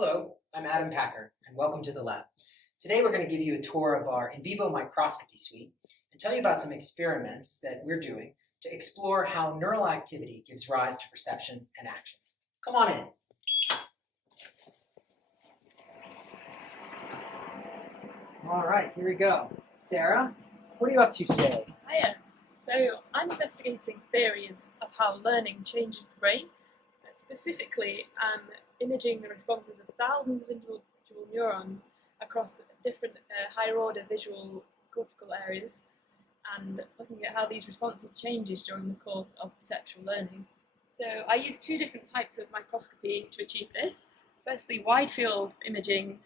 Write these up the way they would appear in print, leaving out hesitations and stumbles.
Hello, I'm Adam Packer, and welcome to the lab. Today we're going to give you a tour of our in vivo microscopy suite and tell you about some experiments that we're doing to explore how neural activity gives rise to perception and action. Come on in. All right, here we go. Sarah, what are you up to today? Hiya. So I'm investigating theories of how learning changes the brain. Specifically, I'm imaging the responses of thousands of individual neurons across different higher order visual cortical areas and looking at how these responses changes during the course of perceptual learning. So I use two different types of microscopy to achieve this. Firstly, wide field imaging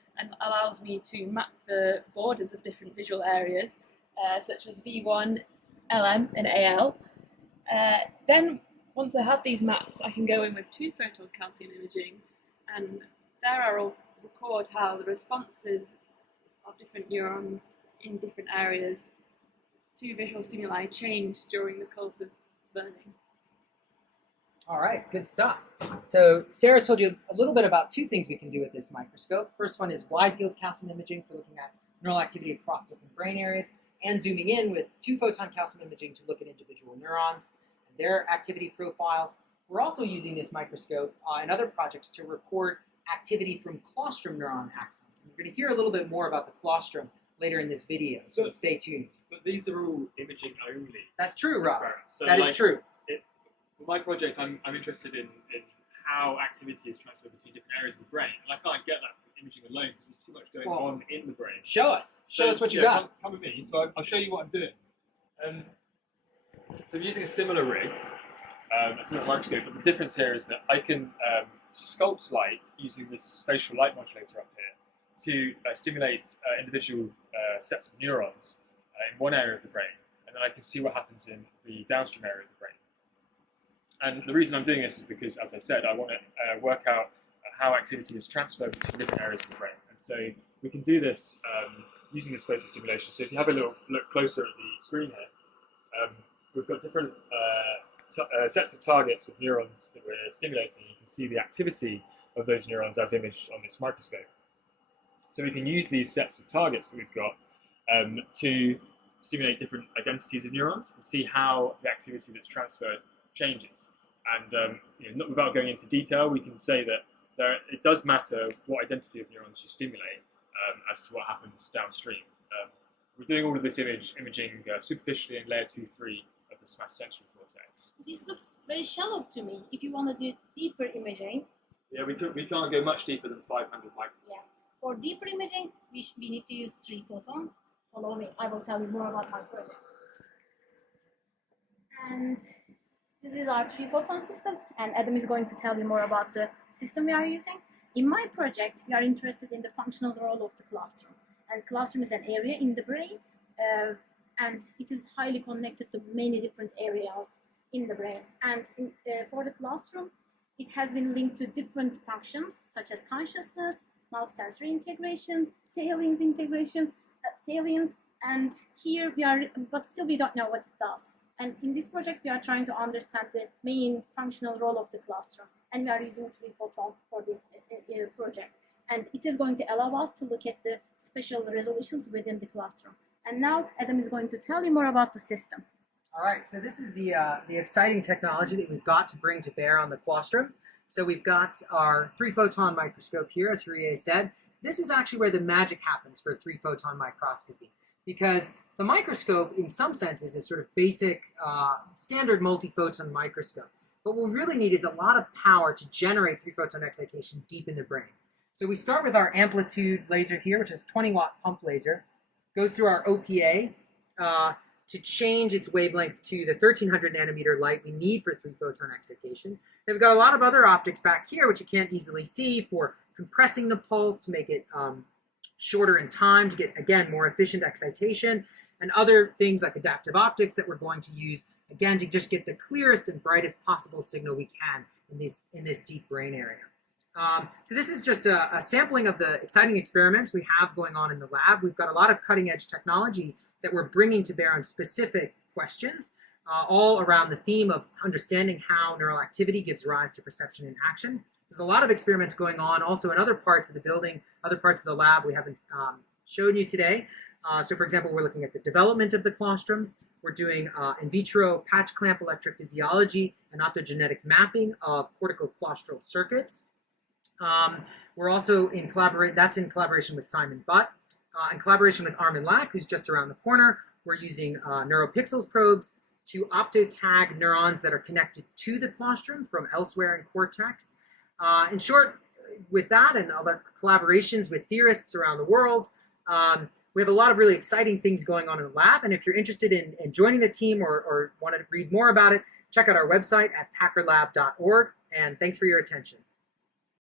allows me to map the borders of different visual areas, such as V1, LM, and AL. Then, once I have these maps, I can go in with two-photon calcium imaging, and there I'll record how the responses of different neurons in different areas to visual stimuli change during the course of learning. All right, good stuff. So Sarah told you a little bit about two things we can do with this microscope. First one is wide field calcium imaging for looking at neural activity across different brain areas, and zooming in with two-photon calcium imaging to look at individual neurons and their activity profiles. We're also using this microscope in other projects to record activity from colostrum neuron axons. And we're going to hear a little bit more about the colostrum later in this video, so stay tuned. But these are all imaging only. That's true, Rob. So that is true. For my project, I'm interested in how activity is transferred between different areas of the brain. And I can't get that from imaging alone because there's too much going on in the brain. Show us. Show us what you got. Come with me. So I'll show you what I'm doing. So I'm using a similar rig, a similar microscope, but the difference here is that I can sculpt light using this spatial light modulator up here to stimulate individual sets of neurons in one area of the brain, and then I can see what happens in the downstream area of the brain. And the reason I'm doing this is because, as I said, I want to work out how activity is transferred between different areas of the brain. And so we can do this using this photo-stimulation. So if you have a look closer at the screen here, we've got different sets of targets of neurons that we're stimulating. You can see the activity of those neurons as imaged on this microscope. So we can use these sets of targets that we've got to stimulate different identities of neurons and see how the activity that's transferred changes. And without going into detail, we can say that it does matter what identity of neurons you stimulate as to what happens downstream. We're doing all of this imaging superficially in layer 2-3 of the SMAS central cortex. This looks very shallow to me. If you want to do deeper imaging, yeah, we can't go much deeper than 500 microns. Yeah. For deeper imaging, we need to use three-photon. Follow me. I will tell you more about my project. And this is our three-photon system, and Adam is going to tell you more about the system we are using. In my project, we are interested in the functional role of the colostrum. And colostrum is an area in the brain, and it is highly connected to many different areas in the brain. And for the colostrum, it has been linked to different functions, such as consciousness, multisensory integration, salience integration, and here we are, but still we don't know what it does. And in this project, we are trying to understand the main functional role of the colostrum. And we are using three-photon for this project. And it is going to allow us to look at the spatial resolutions within the colostrum. And now, Adam is going to tell you more about the system. All right, so this is the exciting technology that we've got to bring to bear on the colostrum. So we've got our three-photon microscope here, as Huriye said. This is actually where the magic happens for three-photon microscopy, because the microscope, in some sense, is a sort of basic, standard multi-photon microscope. But what we really need is a lot of power to generate three-photon excitation deep in the brain. So we start with our amplitude laser here, which is a 20-watt pump laser. Goes through our OPA to change its wavelength to the 1300 nanometer light we need for three-photon excitation. Then we've got a lot of other optics back here, which you can't easily see, for compressing the pulse to make it shorter in time to get, again, more efficient excitation, and other things like adaptive optics that we're going to use, again, to just get the clearest and brightest possible signal we can in this deep brain area. So this is just a sampling of the exciting experiments we have going on in the lab. We've got a lot of cutting-edge technology that we're bringing to bear on specific questions, all around the theme of understanding how neural activity gives rise to perception and action. There's a lot of experiments going on also in other parts of the building, other parts of the lab we haven't shown you today. So for example, we're looking at the development of the claustrum. We're doing in vitro patch clamp electrophysiology and optogenetic mapping of corticoclaustral circuits. We're also in collaboration with Simon Butt. In collaboration with Armin Lack, who's just around the corner, we're using neuropixels probes to optotag neurons that are connected to the claustrum from elsewhere in cortex. In short, with that and other collaborations with theorists around the world, we have a lot of really exciting things going on in the lab. And if you're interested in joining the team or want to read more about it, check out our website at packerlab.org. And thanks for your attention.